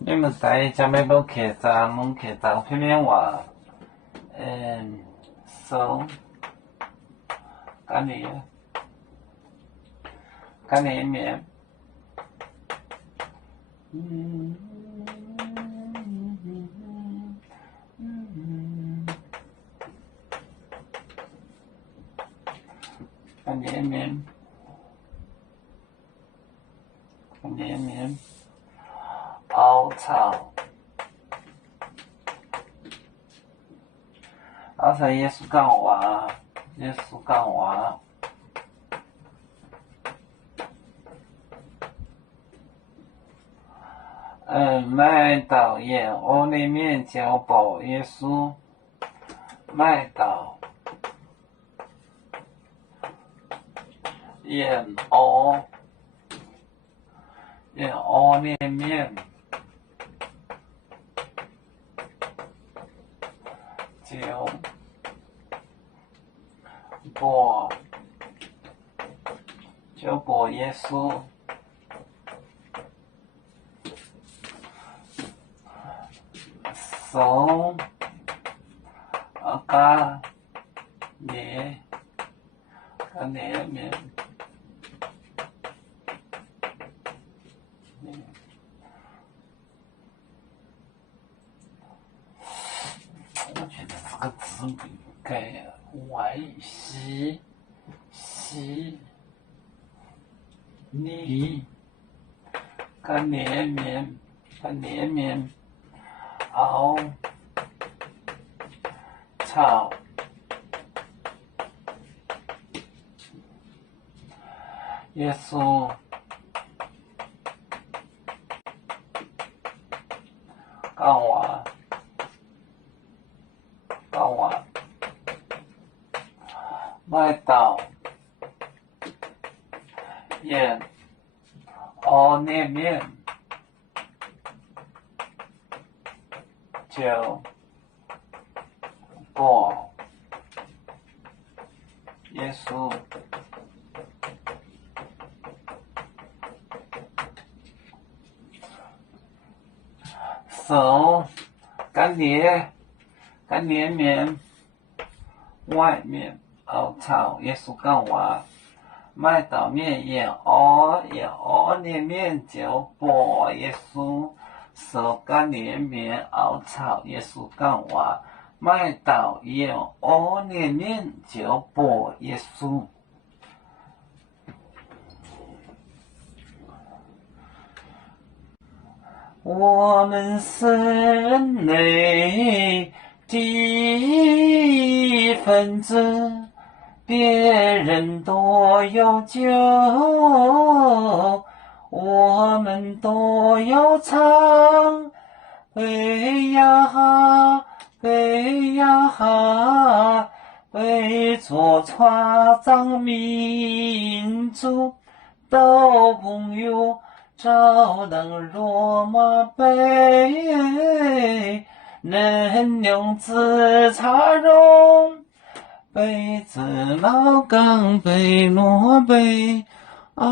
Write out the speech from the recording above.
你们知将要要客栈，阮客栈片面话，手，干你面，干你面，凹槽。耶稣讲话，麦岛燕窝里面交保耶稣，麦岛燕窝里面交保耶稣。手干面，我觉得这个字应该外西你干连面。凹槽耶稣讲话麦岛燕窝里面交保耶稣。手干连面，外面凹槽耶稣讲话，麦岛面燕窝里面交保耶稣。手干连面凹槽耶稣讲话，麦岛燕窝里面交保耶稣。我们是人类的一份子，别人都有救，我们都要唱，飞呀哈，为做创造民族的朋友。照亮罗马杯，能用自茶容，杯子老钢杯罗杯啊。